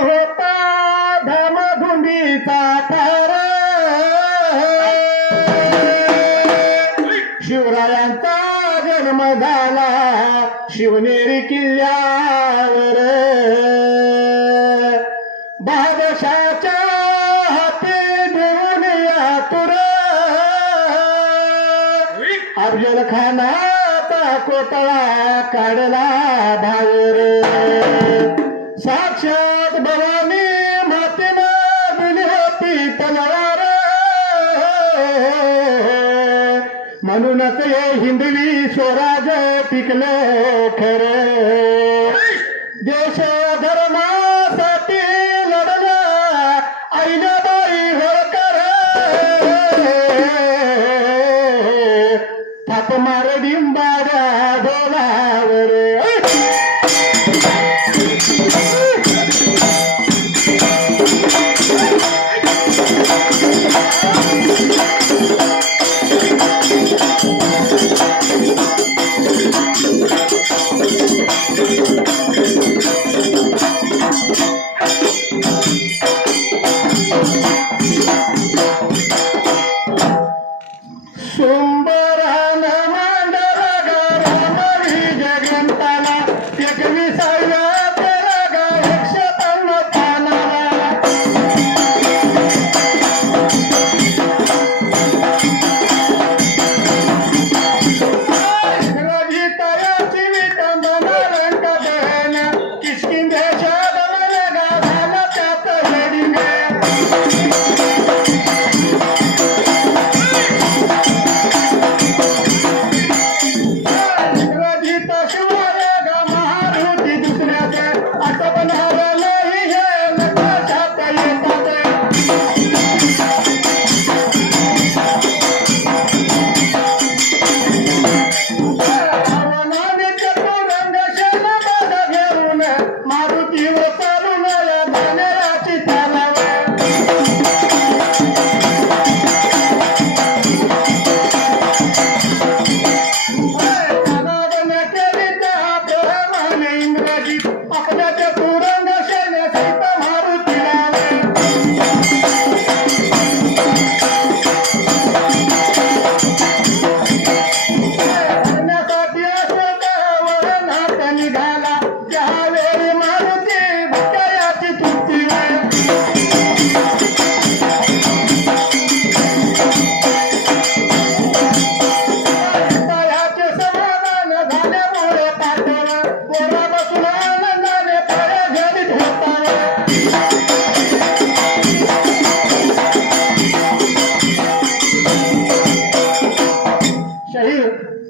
होता धामधुंदीचा थार शिवरायांचा जन्म झाला शिवनेरी किल्ल्यावर बादशाच्या हाती देऊन यातुर अफजल खानाचा कोटळा काढला बाहेर साक्षात भवानी मातेनं दिली होती तलवार म्हणूनच हे हिंदवी स्वराज टिकले खरे देश धर्मासाठी लढला अहिल्याबाई होळकर थाप मारे डिंबाड्या डोलावर सोमवारान मांडला रामवी जगंताला 21व्या तेरा गा 150 पानाला रजितायाची विटंबना रंग बहन किष्किंध्याच्या दमलगा झाला त्यात वेडिंग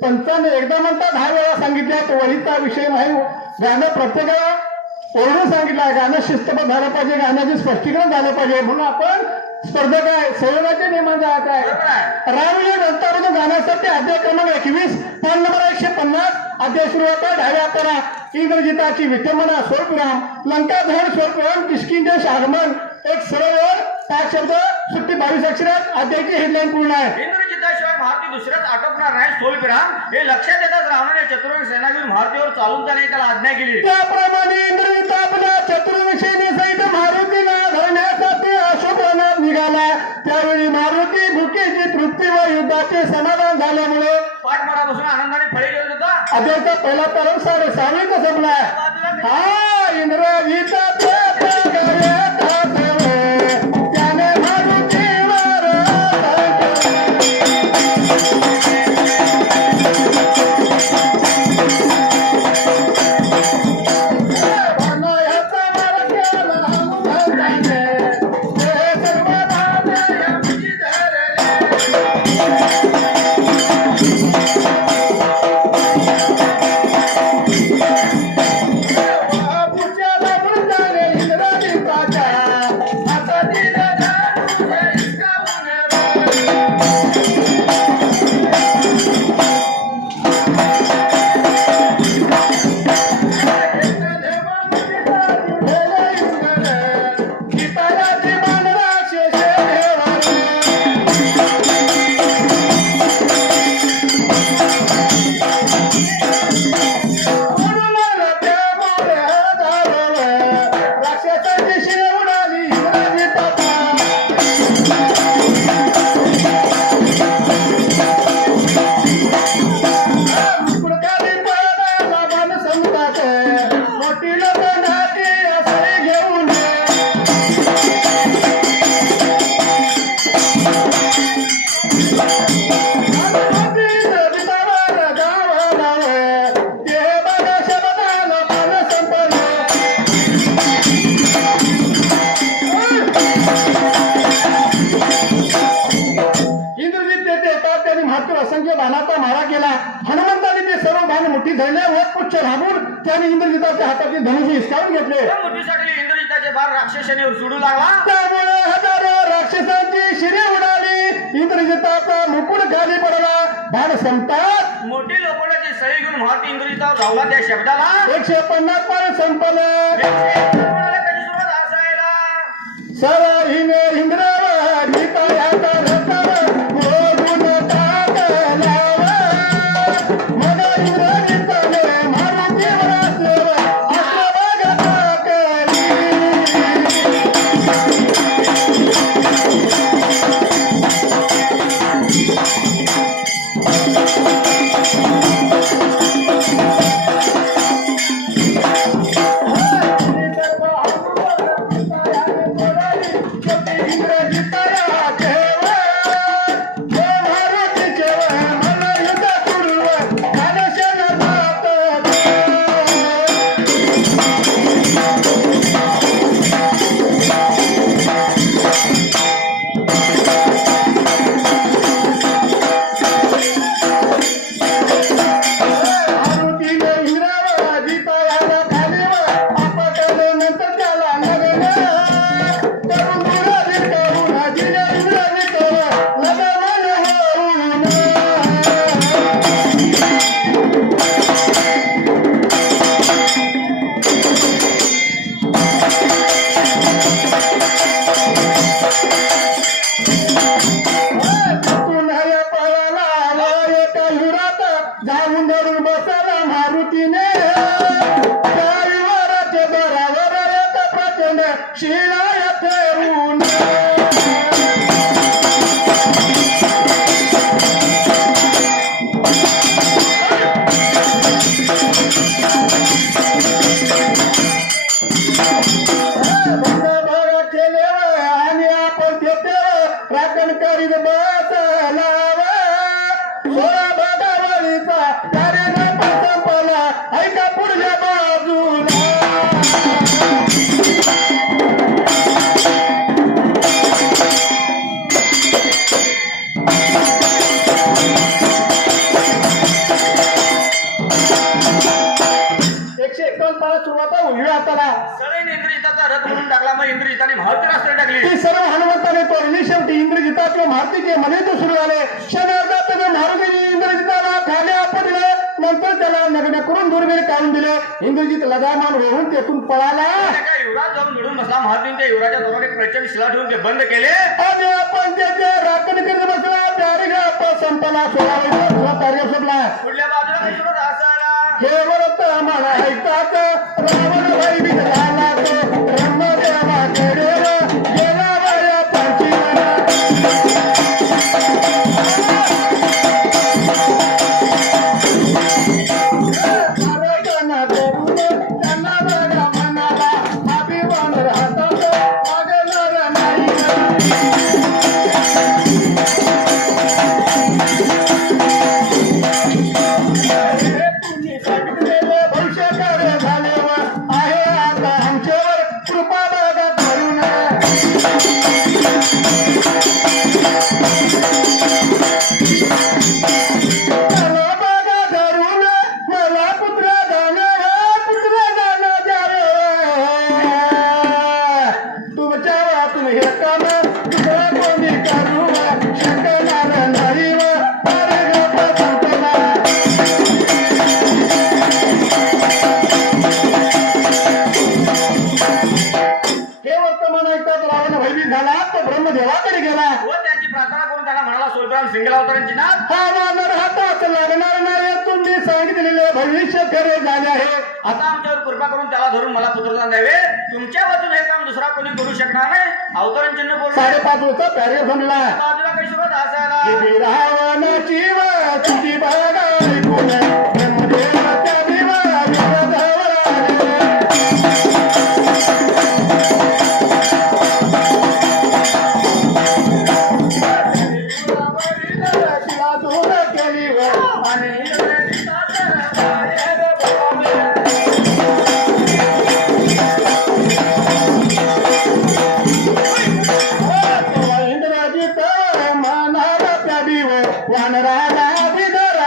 पंचाने एकदा म्हणतात 10 वेळा सांगितल्यात वहीचा विषय नाही गाणं प्रत्येकाला ओरडून सांगितलं गाणं शिस्तबद्ध झालं पाहिजे गाण्याचे स्पष्टीकरण झालं पाहिजे म्हणून आपण स्पर्धक आहे संयोगाचे नियमन जात आहे रामजी दत्तावरून गाण्यासाठी अध्याय क्रमांक 21 पान नंबर 150 अध्याय सुरू होता 10व्या करा इंद्रजिताची विटंबना स्वल्पविराम लंका धरण स्वल्पविराम किष्किंधेश आगमन एक सरळ 5 शब्द सुट्टी 22 अक्षरात अध्यायाची हेडलाईन पूर्ण आहे इंद्रजिताशिवाय महारती दुसऱ्याच आटोपणार नाही स्वल्पविराम हे लक्षात येताच रावणाने चतुर्वेद सेना घेऊन भारतीवर चालून जाणे त्याला आज्ञा केली त्याप्रमाणे इंद्रजित आपल्या चतुर्वेदी सहित मारुतीला धरण्यासाठी अशोकवनात निघाला त्यावेळी मारुती भुकेची तृप्ती व युद्धाचे समाधान झाल्यामुळे पाठमारापासून आनंदाने फळे घेऊन होता अध्यायाचा पहिला प्रारंभ 6:30 संपलाय हा इंद्रजिताचे त्याने मारुतीवर पुढच्या त्याने इंद्रजिताच्या हातातील धनुष्य हिसकावून घेतले. त्या मुठीसाठी इंद्रजिताचे बाण राक्षसाने सुडू लागला. त्यामुळे हजारो राक्षसांची शिरे उडाली. इंद्रजिताचा मुकुट खाली पडला. बाण संपतात मोठी लोखंडाची सळी घेऊन महारथी इंद्रजितावर धावला. त्या शब्दाला 150 पाय संपलं. कोणाला कशी सुरुवात हसायला. सराहीने इंद्रवादिताचा रथावर मोडून टाकला. मग इंद्रजिताने मारुतीवर असलेला अस्त्र टाकली. जाऊन धरून बसला मारुतीने. वराच्या दरावर एक प्रचंड शिळाय ठेवून. केले आणि आपण देते राखण करीत बसला. कार्यक्रम संपला. ऐका पुढच्या बाजूला. सुरुवात उजव्या हाताला. सळीने इंद्रजिताचा रथ म्हणून टाकला. मग इंद्रजिताने महारथीला अस्त्र टाकली. ती सर्व हनुमंताने तोडली. शेवटी इंद्रजिताचे मारुतीचे मध्ये सुरू झाले. क्षणार्धात मारुतीने इंद्रजिताला खाली आपटले. नंतर त्याला नग्न करून दुर्बीण काढून दिले. इंद्रजित लगामान रोहून तेथून पळाला. एका युवराज जाऊन मिळून बसला. महारथीने त्या युवराच्या तोंडावर एक प्रचंड शिला ठेवून ते बंद केले. आणि आपण त्याचे राखण करीत बसला. पॅरेग्राफ संपला. 16 पॅरेग्राफ संपला. पुढल्या बाजूला काही सुरुवात हसायला. हे व्रत आम्हाला ऐकतात. रावण भाई झाला तो ब्रह्मदेवाकडे गेला वया पंचीला. त्यांना बघा मनाला अभिमान राहतात. वागणार नाही. भविष्यकाळ झाल्यावर आहे आता आमच्यावर कृपा बघा करून. मला बघा धरून मला पुत्र दान द्यावे. तुमच्या वाचून हे काम दुसरं कोणी करू शकणार नाही. रावण भयभीत झाला. तो ब्रह्मदेवाकडे गेला व त्यांची प्रार्थना करून त्याला म्हणाला. सोलग्राम सिंगल अवतारांची नाथ. हा वानर हातात लागणार नाही. तुम्ही सांगितलेले भविष्य खरे झाले आहे. आता आमच्यावर कृपा करून त्याला धरून मला पुत्रदान द्यावे. तुमच्या वाचून हे काम दुसरा कोणी करू शकणार नाही. अवतरण चिन्ह बोलले. 5:30 पॅरे संपला. बाजूला काही सुरुवात हसायला. रावणाची तुझी बघा ऐकून ब्रह्मदेवाच्या दिवा विरोधावर आले. इंद्रजित मानाला त्या वानराला विदर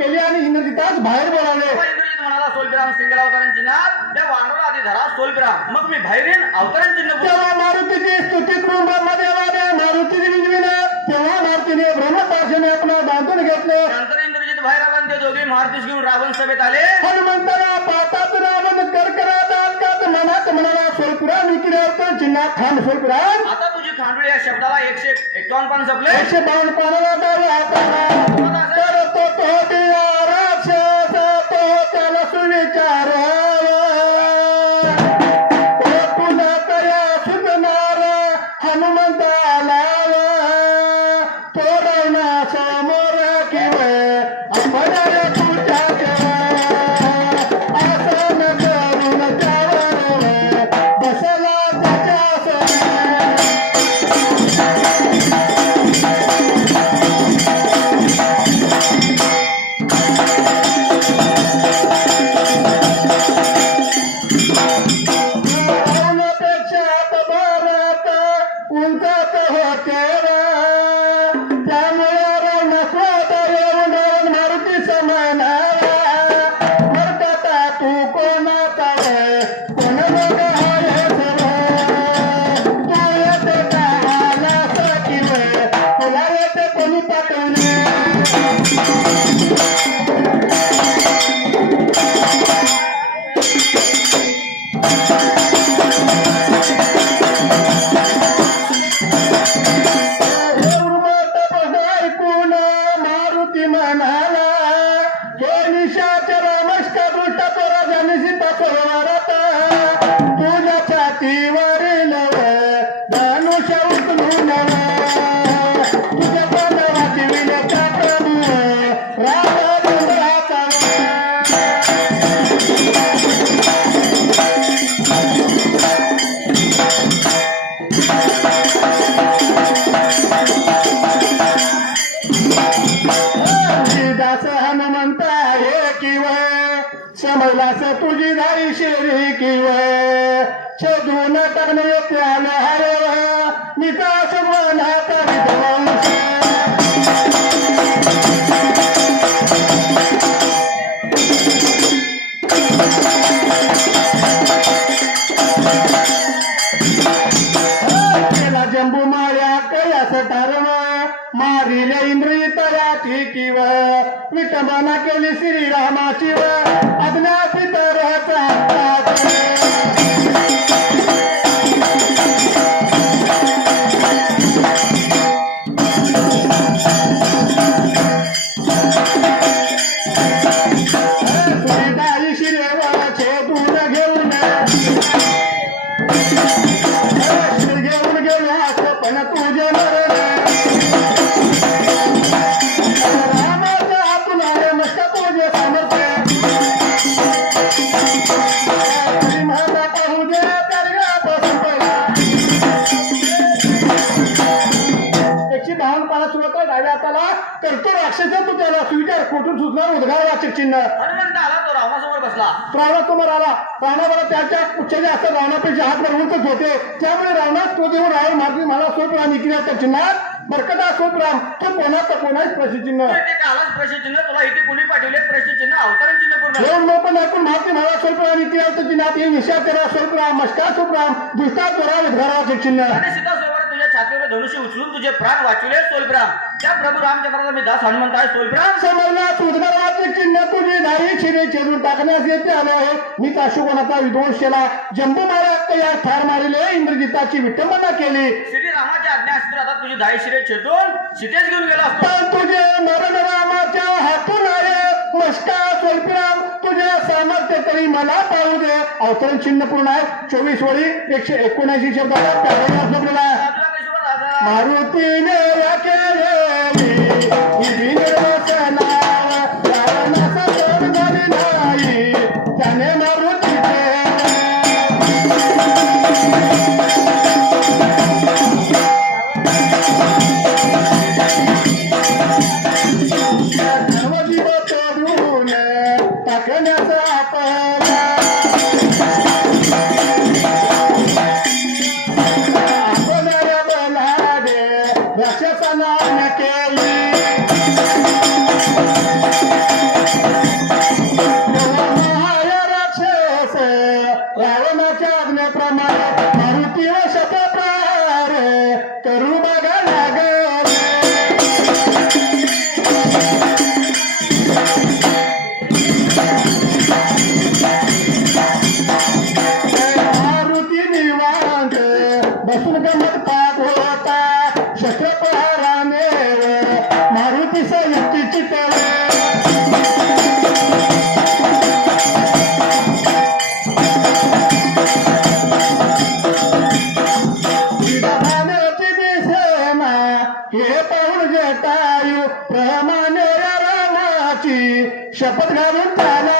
केली आणि इंद्रजितास बाहेर बोलावले. तेव्हा इंद्रजित म्हणाला सोलपिराम सिंगल अवतारण चिन्हात त्या वानराला आधी धरा सोलपिराम मग मी बाहेर येईन अवतारण चिन्ह बोलतो. तेव्हा मारुतीची स्तुती करून ब्रह्मदेवाने मारुतीची विजविले. तेव्हा मारुतीने ब्रह्मपाशाने आपलं बांधून घेतले. नंतर इंद्रजित बाहेर आला आणि ते दोघे महारतीस घेऊन रावण सभेत आले. हनुमंताला पाहताच रावण करकरात का मनात म्हणाला सोलपुराम इकडे अवतारण चिन्हात थांब सोलपुराम. आता तुझी खांडोळी या शब्दाला 151 पान संपले. 152 पानाला डाव्या हाताला तर तो दिया राक्षस तो त्याला सुविचारावा. तुझा तया सुजणार हनुमंताला तो रावणा समोर किंवा अपराय तुझ्या आसन करून त्यावर बसला त्याच्या उंचाच होते त्यामुळे रावण क्रोध येऊन रावण मारुती समानावा. मरता तू कोणाचा कोण बघ आहे तू येते का आलास किंवा तुला येते कोणी पाठवले. ऐकून मारुती म्हणाला हे निशाचर नमस्कार दृष्ट पोरा सीता सरोवरात तुझ्या छातीवरील धनुष्य उचलून तुझ्या बांधवाची विलेचा प्रभू राजा दास हनुमंता हे किंवा समजलास तुझी धाई शेरी किंवा छेदून टाकणं येते आलं हरव मी दास मनात विध्वंस. केला जंबू माळ्या कैलास तारव मारिले इंद्रियतयाची किव विटंबना केली श्रीरामाची व अज्ञाती तरचा दाई शिरेवाचे दूध घेऊन घेऊन गेलो असं पण तुझे मरण रामाच्या हातून आले मस्त तुझे सामर्थ्य तरी माझा पाहू दे तरी पहिला 152 पाना सुरू होता डाव्या हाताला करतो राक्षस तू त्याला स्वीकार कोठून सुचणार उद्गार वाचक चिन्ह. हनुमंत आला तो रावणासमोर बसला. रावणा समोर आला. रावणाला त्याच्या उच्चाचे असतात रावणापेक्षा हात उंचच होते त्यामुळे रावणास तो देऊन रावण मारती मला सोपराम इकडे चिन्हात बरकता सोपराम तो कोणाच प्रसिद्ध चिन्ह. ते कालाच प्रश्न चिन्ह तुला इथे कुणी पाठवले प्रश्न चिन्ह अवतरण चिन्ह पूर्ण दोन लोक ऐकून मारती मला सोपराम इतिहास चिन्हात हे निशाचरा सोपराम मस्का सोपराम दुष्टा चोरा विधरावाचे चिन्ह. आणि सीता सोबत तुझ्या छातीवर धनुष्य उचलून तुझे प्राण वाचविले सोलपिराम. त्या प्रभू रामचंद्राचा मी दास हनुमंत आहे सोलपिराम. समजला उद्गाराचे चिन्ह तुझी धाई शिरे छेदून टाकण्यास येते आले आहे. मी अशोकनाचा विध्वंस केला. जंबू महाराज या ठार मारिले इंद्रजिताची विटंबना केली. श्रीरामाच्या आज्ञा असतील आता तुझी दाई शिरे छेदून सीतेच घेऊन गेला असतो. पण तुझे मरण रामाच्या हातून आले मस्का सोलपिराम तुझे सामर्थ्य तरी मला पाहू दे. अवतरण चिन्ह पूर्ण आहे 24 वळी 179 शब्दाचा पॅराग्राफ जोडलेला आहे. मारुतीने केलेली ही निर्वचना रावणाचा तोड झाली नाही त्याने मारुतीचे सर्वजीव तोडून टाकण्याचा राक्षसांना शपथ घालून त्याला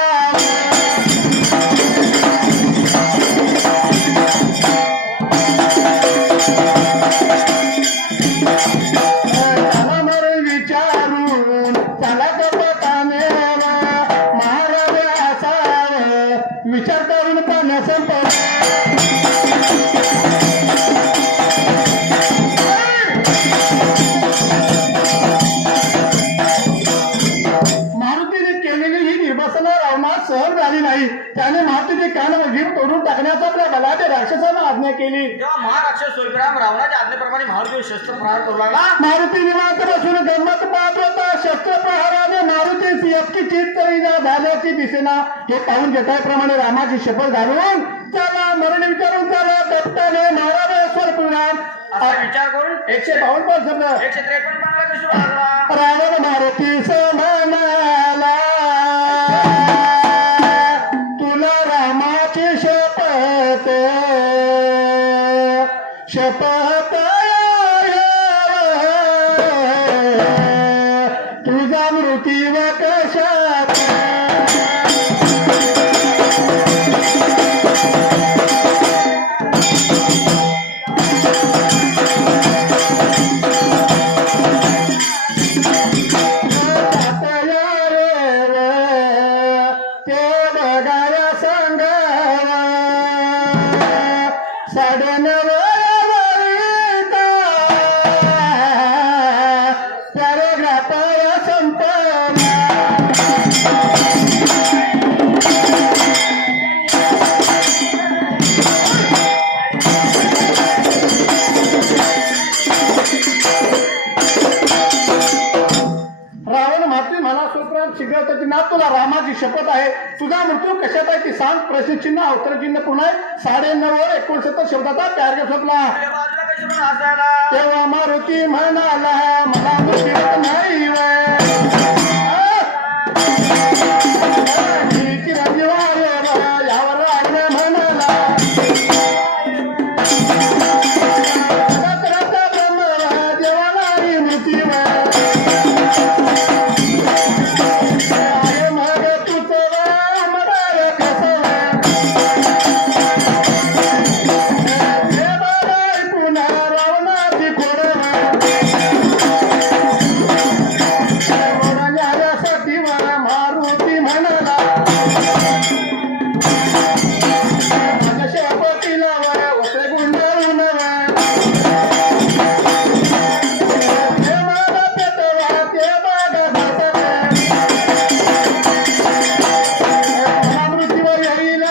विचारून त्याला कपटाने महाराज असावं विचार करून पाण्या संपत मारुतीने केलेली ही निर्वासना रावणास सहन झाली नाही. त्याने मारुतीचे कान व जीभ तोडून टाकण्याचा आपल्या बलाढ्य राक्षसांना आज्ञा केली. तेव्हा महाराक्षस सोलग्राम रावणाच्या आज्ञेप्रमाणे महादेव शस्त्र प्रहार करू लागला. मारुती निवांत बसून गंमत पाहत होता. शस्त्रप्रहाराने मारुतीस इतकी चित्तळीना झाल्याची दिसेना. हे पाहून जटाप्रमाणे रामाची शपथ घालून त्याला मरण विचारून त्याला दत्ताने मारावे स्वरपुराण असा विचार करून 152 पण शब्द 153 पानाला कशी लागला. रावण मारुती समानाला तुला रामाची शपथ शपथ तुझा मृत्यू कशात तुला रामाची शपथ आहे. तुझा मृत्यू कशात आहे ती सांग. प्रश्नचिन्ह अवतरचिन्ह पुन्हा 9.5 वर 69 शब्दाचा पॅराग्राफ संपला. बाजूला कशी म्हणून हसायला. तेव्हा मारुती म्हणाला मला मृत्यू नाही यावर आज्ञा म्हणाला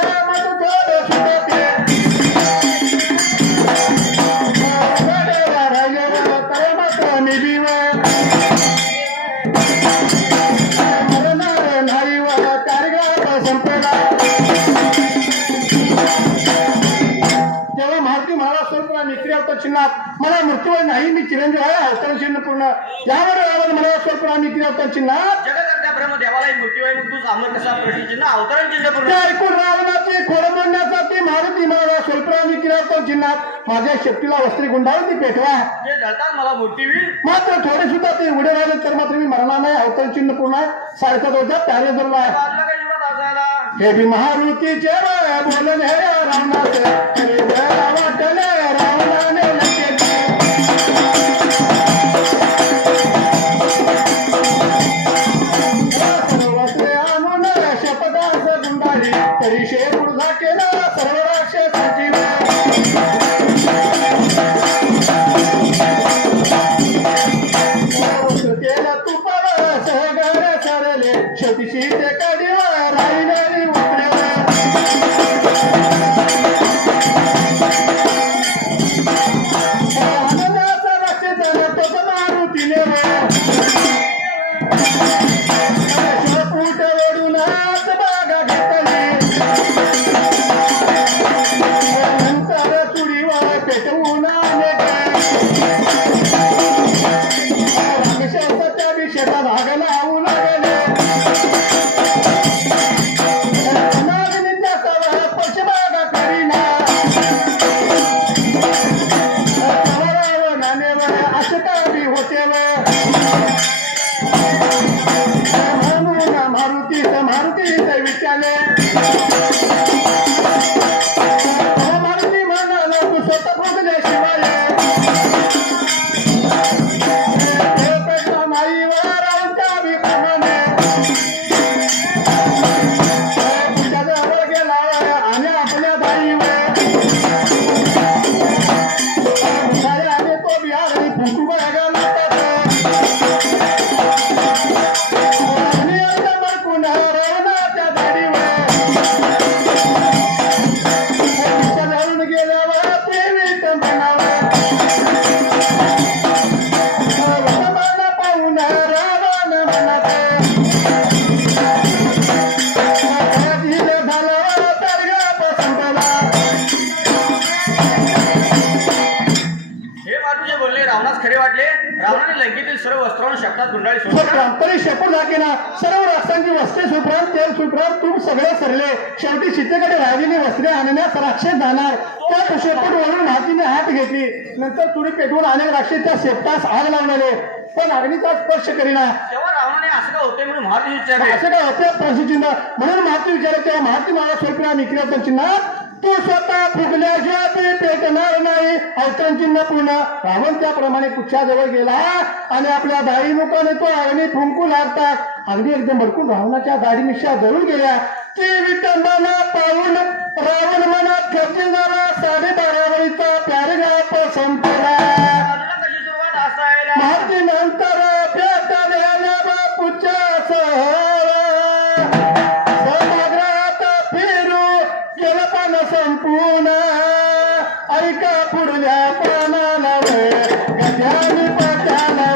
देवाला मृत्यू मला मृत्यू नाही मी चिरंजीव आहे. अवतरण चिन्ह पूर्ण यावर मला स्वप्रामिती अवतरण चिन्ह जगदत्या ब्रह्मदेवाला मृत्यू आहे मग तू सांगत कसा प्रश्न चिन्ह अवतरण चिन्ह पूर्ण ऐकून रावणाचे खोड म्हणण्यासाठी मारुती मला स्वप्रामिती अवतरण चिन्हात माझ्या शक्तीला वस्त्री गुंडाळून ती पेटवा. जे जळतात मला मृत्यू होईल. मात्र थोडे सुद्धा ते उडे राहिले तर मात्र मी मरणार नाही. अवतरण चिन्ह पूर्ण 7.5 वर्षा पॅरे धरला आहे. बाजूला काही जुळत असायला. हे बी महारुतीचे बोलून हे रावणाचे वाटले रावणाने तरी शेपुर्धा केला सर्व राक्षसाची केला तुपावर सहगार सरले शेवटी सीते काढीवर राहिलेली उतरले आनंदाचा राक्षसाला तोच मारुतीने शेपूट ओढून हात बागा घेतली पेटवून रामशेषाच्या अभिषेकात भाग लावू लागले तूप दाखिना सर्व रक्तांची वस्त्रे सुप्रांत तेल सुप्रांत तूप सगळे सरले शेवटी सीतेकडे राहिलेली वस्त्रे आणण्यास राक्षस जाणार त्या शेपूट वरून हातीने हात घेतली नंतर तुरी पेटवून अनेक राक्षस त्या शेपटास आग लावणारे पण अग्नीचा स्पर्श करीना तेव्हा रावणाने असं काय होते म्हणून महाराज विचारले असं काय होते प्रश्नचिन्ह म्हणून महाराज विचारले तेव्हा महाराज मला स्वयंपाक विक्रियाचं चिन्ह तू स्वतः फुगल्याशिवाय ते पेटणार नाही अवतरण चिन्ह पूर्ण रावण त्याप्रमाणे पुच्छाजवळ गेला आणि आपल्या दाढी मुखाने तो अग्नी फुंकू लागतात अगदी एकदम भडकून रावणाच्या दाढी मिशा जळून गेल्या ती विटंबना पाहून रावण मनात खर्ची झाला 12:30 वेळीचा पॅरेग्राफ संपला बाजूला कशी सुरुवात असायला महाराज नंतर पेटलेल्या बापूच्या सभागृहात फिरू गेलं पान संपूर्ण ऐका पुढल्या पानाला गजानी पचाला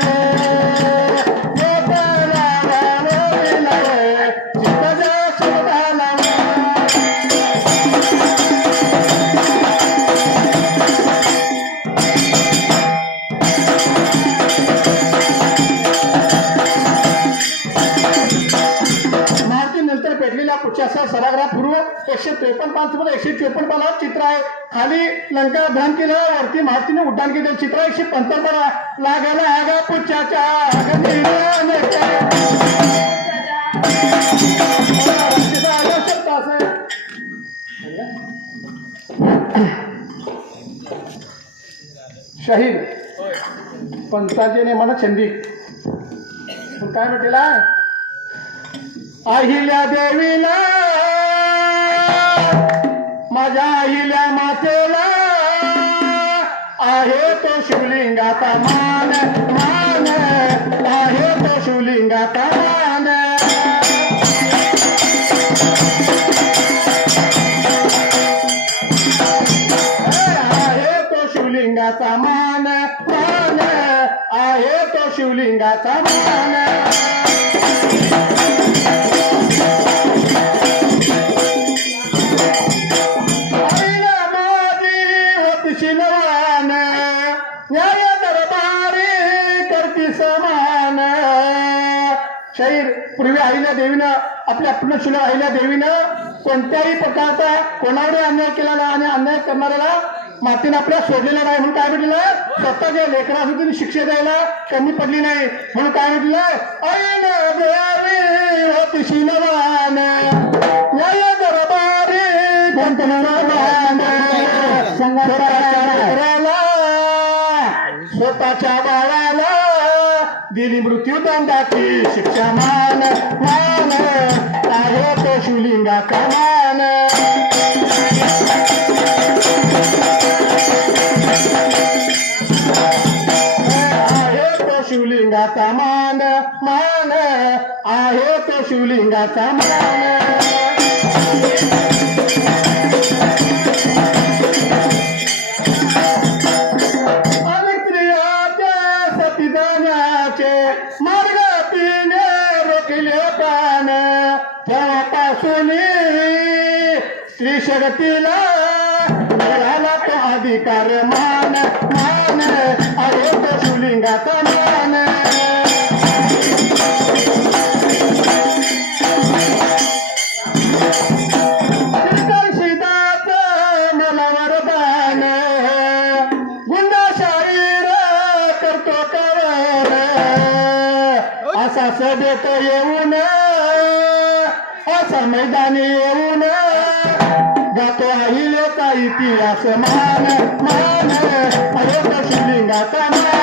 पेटलेल्या पुच्छासह सभागृहात पूर्व 153 पानावर 154 पानावर चित्र आहे खाली लंका दहन केलं वरती महातीने उड्डाण केलं चित्र 155 पाना लागायला आगा पुच्छाच्या शहीद पंताजी ने म्हणा छंदी काय म्हटलेला अहिल्या देवीला माझ्या अहिल्या मातेला आहे तो शिवलिंगाचा मान मान आहे तो शिवलिंगाचा मान आहे तो शिवलिंगाचा मान मान आहे तो शिवलिंगाचा मान न्याय दरबारी करती समान शहीर पूर्वी अहिल्या देवीनं आपल्या पुण्यशील अहिल्या देवीनं कोणत्याही प्रकारचा कोणावर अन्याय केलेला आणि अन्याय करणाऱ्याला मातीने आपल्या सोडलेला नाही म्हणून काय म्हटलेलं स्वतःच्या लेकरासाठी शिक्षा द्यायला कमी पडली नाही म्हणून काय म्हटलं अहिल्या देवी होती शिलवान न्याय दरबारी स्वतःच्या बाळाला दिली मृत्यूदंडाची शिक्षा मान मान आहे तो शिवलिंगाचा मान आहे तो शिवलिंगाचा मान मान आहे तो शिवलिंगाचा मान मार्ग पिणे रोखले प्राण तेव्हापासून स्त्री शक्तीला मिळाला तो अधिकार मान मान आहे तो शिवलिंगाचा मान सीताचं मला वरदान गुंडाशाहीर करतो कवर असा सभेत येऊन असा मैदानी येऊन गातो अहिल्याचा इतिहास मान मान अरे तो शिवलिंगाचा मान